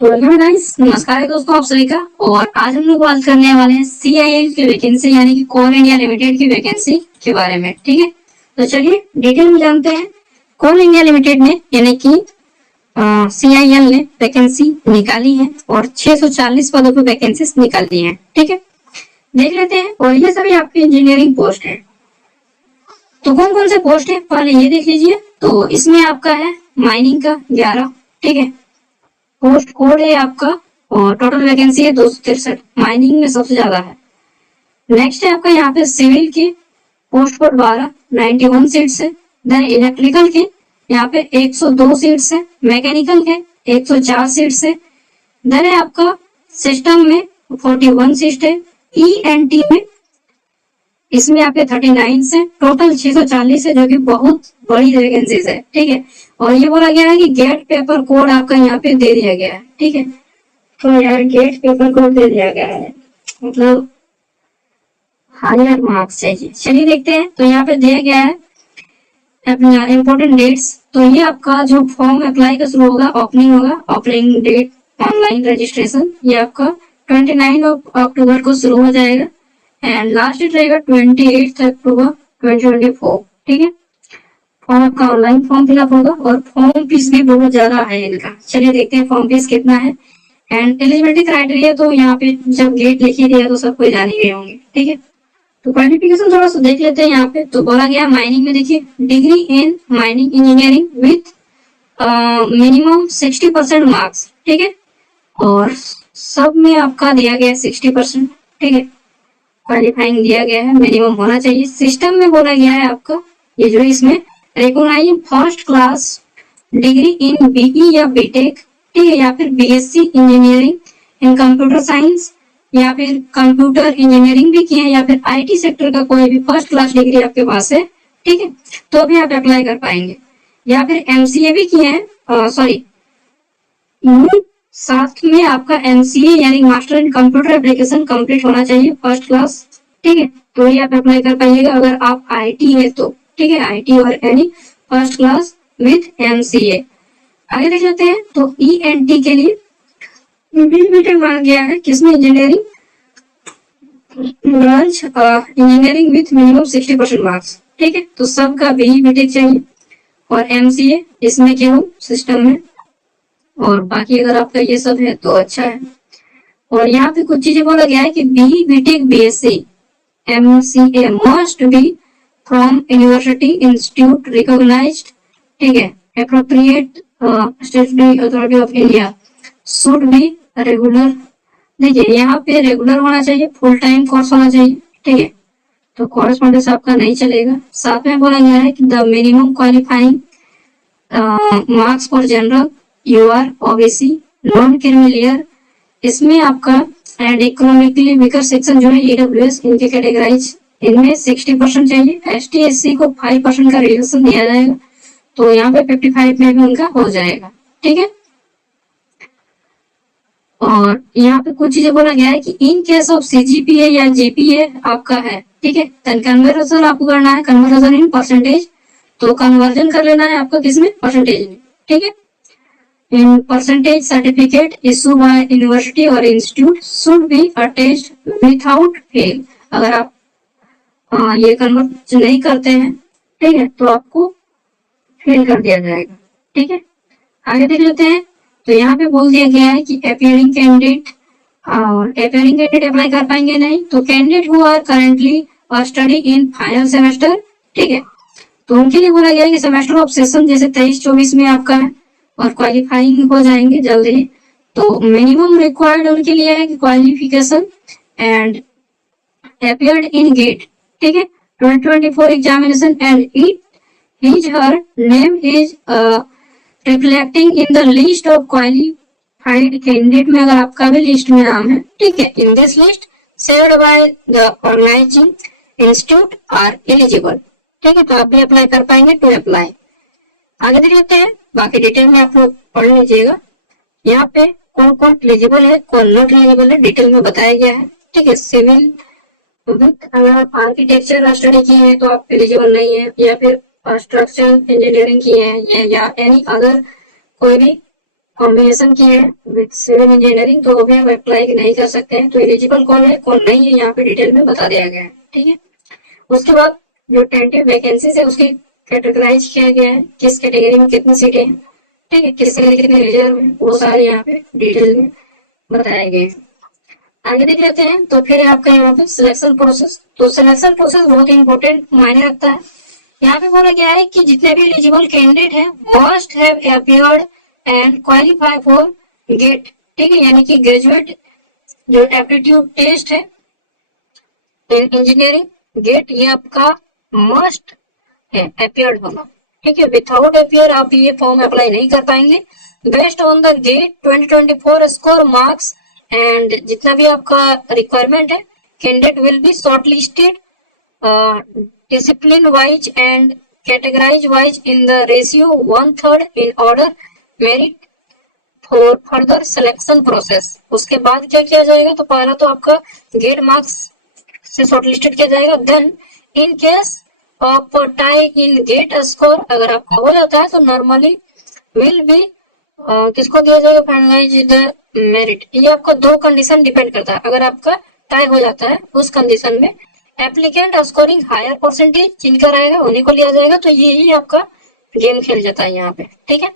तो hello guys, नमस्कार दोस्तों आप सभी का। और आज हम लोग बात करने वाले हैं CIL की वैकेंसी यानी कि कोल इंडिया लिमिटेड की वैकेंसी के बारे में। ठीक है, तो चलिए डिटेल में जानते हैं। कोल इंडिया लिमिटेड ने यानी कि CIL ने वैकेंसी निकाली है और 640 पदों पर वैकेंसी निकाली है। ठीक है, देख लेते हैं। और ये सभी आपकी इंजीनियरिंग पोस्ट है। तो कौन कौन से पोस्ट है पहले ये देख लीजिए। तो इसमें आपका है माइनिंग का 11। ठीक है, पोस्ट कोड है आपका और टोटल वैकेंसी है 263, माइनिंग में सबसे ज्यादा है। नेक्स्ट है आपका यहाँ पे सिविल की पोस्ट कोड 12, 91 सीट्स है। देन इलेक्ट्रिकल के यहाँ पे 102 सीट्स है। मैकेनिकल के 104 सीट्स है। देन है आपका सिस्टम में 41 सीट है। ENT में इसमें आपके 39 है। टोटल 640 है, जो कि बहुत बड़ी वैकेंसीज है। ठीक है, और ये बोला गया है कि गेट पेपर कोड आपका यहाँ पे दे दिया गया है। ठीक है, तो यार गेट पेपर कोड दे दिया गया है, मतलब हायर मार्क्स चाहिए। चलिए देखते हैं। तो यहाँ पे दिया गया है अपना इम्पोर्टेंट डेट्स। तो ये आपका जो फॉर्म अप्लाई का शुरू होगा, ओपनिंग होगा, ओपनिंग डेट ऑनलाइन रजिस्ट्रेशन ये आपका 29 अक्टूबर को शुरू हो जाएगा एंड लास्ट डेट रहेगा 28 अक्टूबर 2024। ठीक है, फॉर्म आपका ऑनलाइन फॉर्म फिलअप होगा और फॉर्म फीस भी बहुत ज्यादा है इनका। चलिए देखते हैं फॉर्म फीस कितना है एंड एलिजिबिलिटी क्राइटेरिया। तो यहाँ पे जब गेट लिखी दिया तो सबको जान ही गए होंगे। ठीक है, तो क्वालिफिकेशन थोड़ा सा देख लेते हैं। यहाँ पे तो बोला गया माइनिंग में देखिए degree in mining engineering with minimum 60% marks. ठीक है, और सब में आपका दिया गया है 60%। ठीक है, क्वालिफाइंग दिया गया है, मिनिमम होना चाहिए। सिस्टम में बोला गया है आपका ये जो इसमें recognise first class degree in BE या BTech। ठीक है, या फिर BSc engineering in computer science या फिर कंप्यूटर इंजीनियरिंग भी किए हैं या फिर IT सेक्टर का कोई भी फर्स्ट क्लास डिग्री आपके पास है। ठीक है, तो भी आप अप्लाई कर पाएंगे। या फिर MCA भी किए हैं, सॉरी साथ में आपका MCA यानी master in computer application complete होना चाहिए फर्स्ट क्लास। ठीक है, तो ये आप अप्लाई कर पाइएगा अगर आप IT है तो। ठीक है, IT और any first class with MCA। आगे देख लेते हैं। तो ENT के लिए बीटेक मांगा गया है, किसमें engineering branch engineering with minimum 60% marks. ठीक है, तो सबका बीटेक चाहिए और MCA इसमें केवल सिस्टम में। और बाकी अगर आपका ये सब है तो अच्छा है। और यहाँ पे कुछ चीजें बोला गया है कि BE BTech BSc MCA must be from university institute recognised. ठीक है, appropriate statutory authority of India should be regular. देखिए यहाँ पे रेगुलर होना चाहिए, फुल टाइम कोर्स होना चाहिए। ठीक है, तो कॉरेस्पॉन्डेंस आपका नहीं चलेगा। साथ में बोला गया है कि the minimum qualifying marks for general U R OBC non creamy layer इसमें आपका एंड इकोनॉमिकली वीकर सेक्शन जो है EWS इनके कैटेगराइज इनमें 60% चाहिए। ST SC को 5% का रिलेक्शन दिया जाएगा, तो यहाँ पे 55 में भी उनका हो जाएगा। ठीक है, और यहाँ पे कुछ चीजें बोला गया है कि इन केस ऑफ CGPA या GPA आपका है। ठीक है, कन्वर्जन आपको करना है, कन्वर्जन इन परसेंटेज। तो कन्वर्जन कर लेना है आपका किसमें, परसेंटेज में। ठीक है, in percentage certificate issue by university और institute should be attested without fail. अगर आप ये कन्वर्ट नहीं करते हैं, ठीक है, तो आपको फेल कर दिया जाएगा। ठीक है, आगे देख लेते हैं। तो यहाँ पे बोल दिया गया है कि अपीयरिंग कैंडिडेट और अपीयरिंग कैंडिडेट अप्लाई कर पाएंगे नहीं। तो candidate who are currently study in final semester. ठीक है, तो उनके लिए बोला गया है कि सेमेस्टर ऑफ सेशन जैसे 23-24 में आपका है और क्वालिफाइंग हो जाएंगे जल्दी। तो मिनिमम रिक्वायर्ड उनके लिए है कि qualification and appeared in GATE। ठीक है, 2024 examination and it his her name is reflecting in the list of qualified candidate में अगर आपका भी लिस्ट में नाम है। ठीक है, in this list shared by the organizing institute are eligible। ठीक है, तो आप भी अप्लाई कर पाएंगे टू अप्लाई। आगे देख लेते हैं, बाकी डिटेल में आप लोग पढ़ लीजिएगा। यहाँ पे कौन कौन एलिजिबल है कौन नॉट एलिजिबल है डिटेल में बताया गया है। ठीक है, सिविल अगर आप आर्किटेक्चर स्टडी किए हैं तो आप एलिजिबल नहीं है, या फिर कंस्ट्रक्शन इंजीनियरिंग किए हैं या एनी अदर कोई भी कॉम्बिनेशन की है विद सिविल इंजीनियरिंग, तो अभी हम अप्लाई नहीं कर सकते हैं। तो एलिजिबल कौन है कौन नहीं है यहाँ पे डिटेल में बता दिया गया है, ठीक है। उसके बाद जो टेंटेटिव वैकेंसी है उसकी कैटेगराइज किया गया है, किस कैटेगरी में कितनी सीटें हैं, ठीक है, किसके लिए कितने रिजर्व है, वो सारे यहाँ पे डिटेल में बताए गए हैं। आगे देख लेते हैं। तो फिर आपका यहाँ पे सिलेक्शन प्रोसेस, तो सिलेक्शन प्रोसेस बहुत इंपॉर्टेंट मायने रखता है। यहाँ पे बोला गया है कि जितने भी एलिजिबल कैंडिडेट हैं must have appeared and qualify for GATE, ठीक है, यानी कि ग्रेजुएट जो एप्टीट्यूड टेस्ट है इन इंजीनियरिंग गेट, ये आपका मस्ट है अपीयर्ड होना, ठीक है। विदाउट अपीयर आप ये फॉर्म अप्लाई नहीं कर पाएंगे। Based on the GATE 2024 score marks and जितना भी आपका रिक्वायरमेंट है, candidate will be shortlisted discipline wise and categorize wise in the ratio 1/3 in order merit for further selection process। उसके बाद क्या किया जाएगा, तो पहला तो आपका गेट मार्क्स से शॉर्टलिस्टेड किया जाएगा। Then in case of tie in GATE score, अगर आपका हो जाता है तो नॉर्मली विल बी किसको दिया जाएगा, फाइनलाइज द मेरिट। ये आपका दो कंडीशन डिपेंड करता है। अगर आपका टाई हो जाता है उस कंडीशन में एप्लीकेंट स्कोरिंग हायर परसेंटेज जिनका रहेगा उन्हीं को लिया जाएगा। तो यही आपका गेम खेल जाता है यहाँ पे, ठीक है।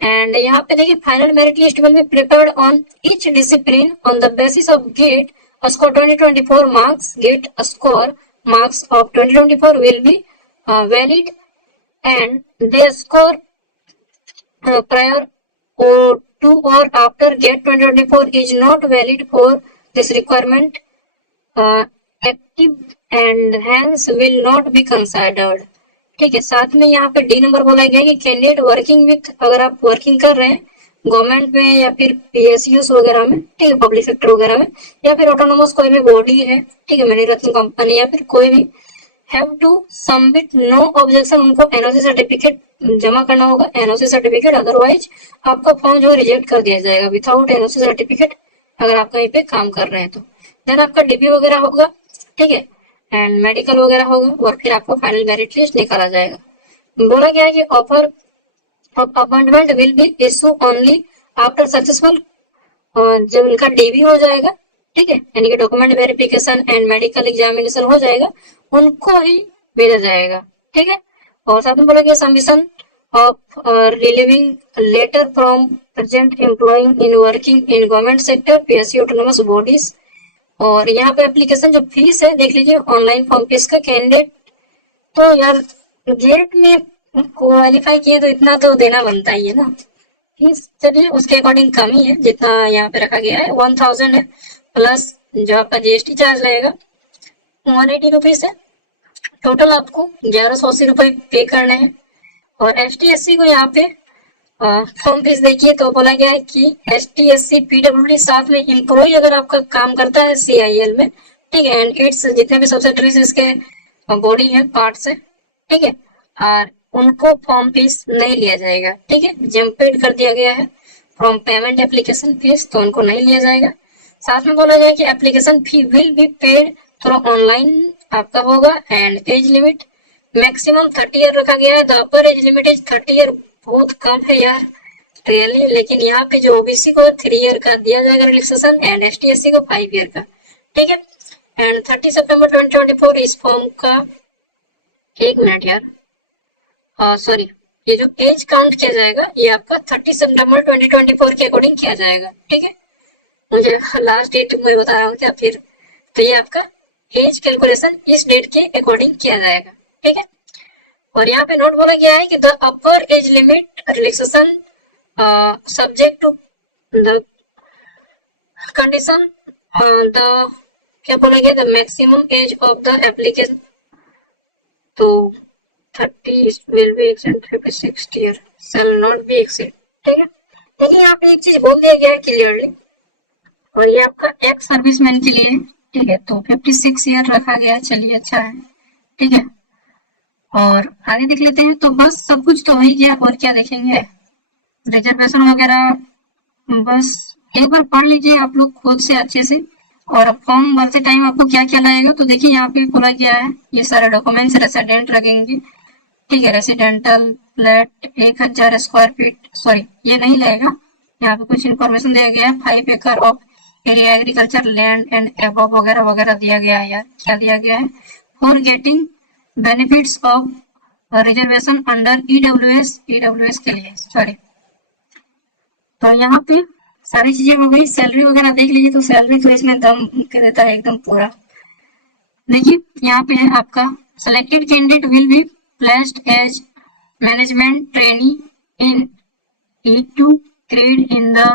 एंड यहाँ पे देखिए final merit list will be prepared on each discipline on the basis of GATE score 2024 marks. GATE score marks of 2024 will be valid and they score prior or to or after GATE 2024 is not valid for this requirement active and hence will not be considered, ठीक है। साथ में यहाँ पे D number बोला गया कि candidate working with, अगर आप वर्किंग कर रहे हैं गवर्नमेंट में या फिर पीएसयूज वगैरह में, ठीक है, पब्लिक सेक्टर वगैरह में, या फिर ऑटोनोमस कोई भी बॉडी है, ठीक है, मणिरत्न कंपनी या फिर कोई भी, have to submit no objection, उनको एनओसी सर्टिफिकेट जमा करना होगा, एनओसी सर्टिफिकेट, अदरवाइज आपका फॉर्म जो रिजेक्ट कर दिया जाएगा विदाउट एनओसी सर्टिफिकेट अगर आप कहीं पे काम कर रहे हैं तो। देन आपका डीपी वगैरह होगा, ठीक है, एंड मेडिकल वगैरह होगा और फिर आपको फाइनल मेरिट लिस्ट निकाला जाएगा। बोला गया है कि offer of appointment will be issue only after successful, जब उनका डीबी हो जाएगा, ठीक है, यानी कि document verification and medical examination हो जाएगा, उनको ही भेजा जाएगा, ठीक है। और साथ में बोला गया submission of relieving letter from present employing in working in government sector PSU autonomous bodies. और यहाँ पे एप्लीकेशन जो फीस है देख लीजिए, ऑनलाइन फॉर्म फीस का कैंडिडेट तो यार गेट में क्वालिफाई किए तो इतना तो देना बनता ही है ना। फीस चलिए उसके अकॉर्डिंग कम ही है, जितना यहाँ पे रखा गया है 1000 है, प्लस जो आपका जीएसटी चार्ज लगेगा 180 रुपीज है। टोटल आपको 1180 रुपए पे करने हैं। और एसटी/एससी को यहाँ पे फॉर्म फीस देखिए तो बोला गया है कि एसटी/एससी पीडब्ल्यूडी साथ में एम्प्लॉय अगर आपका काम करता है सीआईएल में, ठीक है, एंड इट्स जितने भी सब्सिडरीज इसके बॉडी है पार्ट्स है, ठीक है, और उनको फॉर्म फीस नहीं लिया जाएगा, ठीक है, जम्पेड कर दिया गया है फ्रॉम पेमेंट एप्लीकेशन फीस, तो उनको नहीं लिया जाएगा। साथ में बोला जाए कि application fee will be paid through online आपका होगा and age limit maximum 30 year रखा गया है। The upper age limit is 30 year, बहुत कम है यार रियली, लेकिन यहाँ पे जो ओबीसी को 3 ईयर का दिया जाएगा रिलैक्सेशन एंड एसटी/एससी को 5 ईयर का, ठीक है। एंड 30 सितंबर 2024 इस फॉर्म का, एक मिनट यार, सॉरी, ये जो एज काउंट किया जाएगा ये आपका 30 सितंबर 2024 के अकॉर्डिंग किया जाएगा, ठीक है। मुझे लास्ट डेट मैं बता रहा हूँ क्या फिर, तो ये आपका एज कैलकुलेशन इस डेट के अकॉर्डिंग किया जाएगा, ठीक है। और यहाँ पे नोट बोला गया है कि the upper age limit relaxation subject to the condition, the क्या बोला गया, the maximum age of the application तो 30 will be extended to 60 year shall not be exceed, ठीक है। देखिए यहाँ पे एक चीज बोल दिया गया है क्लियरली, और ये आपका एक्स सर्विसमैन के लिए, ठीक है, तो 56 ईयर रखा गया है, चलिए अच्छा है, ठीक है। और आगे देख लेते हैं, तो बस सब कुछ तो वही गया, और क्या देखेंगे, रिजर्वेशन वगैरह बस एक बार पढ़ लीजिए आप लोग खुद से अच्छे से। और फॉर्म भरते टाइम आपको क्या क्या लगेगा, तो देखिए यहाँ पे बोला गया है ये सारे डॉक्यूमेंट्स रेसिडेंट लगेंगे, ठीक है, residential flat 1000 square feet, sorry ये नहीं लगेगा, यहाँ पे कुछ इन्फॉर्मेशन दिया गया है, 5 एकड़ of area agriculture land and above वगैरह वगैरह दिया गया है। यार क्या दिया गया है, for getting benefits of reservation under EWS, EWS के लिए सॉरी। तो यहाँ पे सारी चीजें हो गई। सैलरी वगैरह देख लीजिए, तो सैलरी तो इसमें दम के देता है एकदम पूरा। देखिए यहाँ पे है आपका, selected candidate will be placed as management trainee in E2 grade in the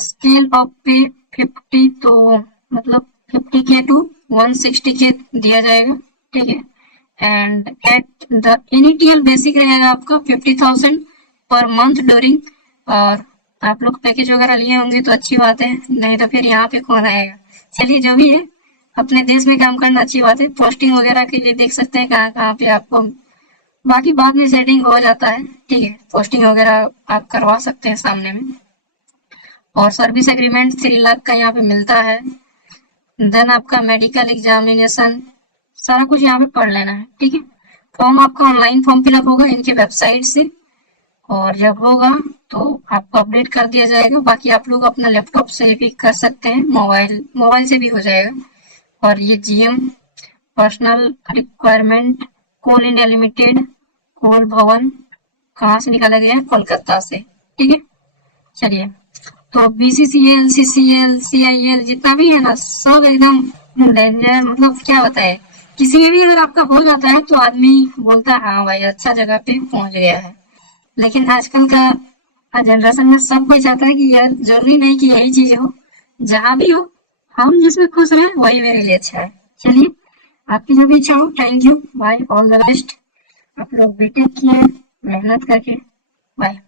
scale of pay 50, तो मतलब 50K to 160K दिया जाएगा, ठीक है। And at the initial basic रहेगा आपका 50,000 पर मंथ ड्यूरिंग, और आप लोग पैकेज वगैरह लिए होंगे तो अच्छी बात है, नहीं तो फिर यहाँ पे कौन आएगा। चलिए जो भी है, अपने देश में काम करना अच्छी बात है। पोस्टिंग वगैरह के लिए देख सकते हैं कहाँ कहाँ पे आपको, बाकी बाद में सेटिंग हो जाता है, ठीक है। पोस्टिंग वगैरह आप करवा सकते हैं सामने में। और सर्विस एग्रीमेंट 3 लाख का यहाँ पे मिलता है। देन आपका मेडिकल एग्जामिनेशन, सारा कुछ यहाँ पे पढ़ लेना है, ठीक है। फॉर्म आपका ऑनलाइन फॉर्म फिलअप होगा इनके वेबसाइट से, और जब होगा तो आपको अपडेट कर दिया जाएगा। बाकी आप लोग अपना लैपटॉप से भी कर सकते हैं, मोबाइल से भी हो जाएगा। और ये जीएम पर्सनल रिक्वायरमेंट कोल इंडिया लिमिटेड, कोल भवन कहाँ से निकाला गया है, कोलकाता से, ठीक है। चलिए, तो बीसीसीएल, सीसीएल, सीआईएल जितना भी है ना, सब एकदम डेंजर, मतलब क्या बताए, किसी में भी अगर आपका हो जाता है तो आदमी बोलता है हाँ भाई अच्छा जगह पे पहुंच गया है। लेकिन आजकल का जनरेशन में सब कोई चाहता है कि यार जरूरी नहीं कि यही चीज हो, जहां भी हो हम जिसमें खुश रहे वही मेरे लिए अच्छा है। चलिए, आपकी जो भी इच्छा हो। Thank you, bye, all the best. आप लोग बीटेक किए मेहनत करके, बाय।